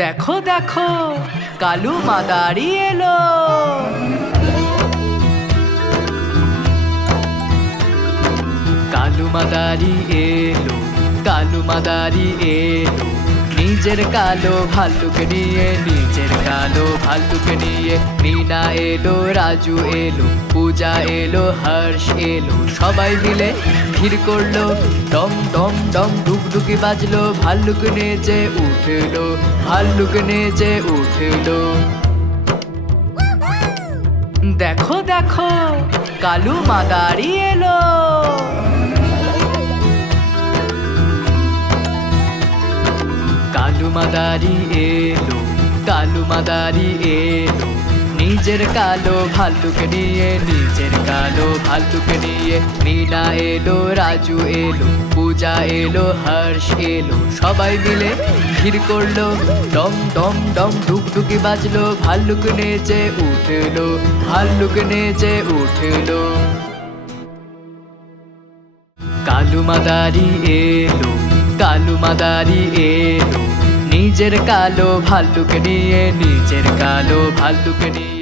দেখো দেখো কালু মাদারি এলো। কালু মাদারি এলো, কালু মাদারি এলো, নিজের কালো ভাল্লুক নিয়ে, নিজের কালো ভাল্লুক নিয়ে। মিনা এলো, রাজু এলো, পূজা এলো, হর্ষ এলো, সবাই মিলে ভিড় করলো। ডম ডম ডম ডুগডুগি বাজলো, ভাল্লুক নেচে উঠলো, ভাল্লুক নেচে উঠলো। দেখো দেখো কালু মাদারি এলো। কালু মাদারি এলো, কালু মাদারি এলো, নিজের কালো ভাল্লুক নিয়ে, নিজের কালো ভাল্লুক নিয়ে। মিনা এলো, রাজু এলো, পূজা এলো, হর্ষ এলো, সবাই মিলে ভিড় করলো। ডম ডম ডম ডুগডুগি বাজলো, ভাল্লুক নেচে উঠলো, ভাল্লুক নেচে উঠলো। কালু মাদারি এলো, কালু মাদারি এলো, নিজের কালো ভাল্লুক নিয়ে, নিজের কালো ভাল্লুক নিয়ে।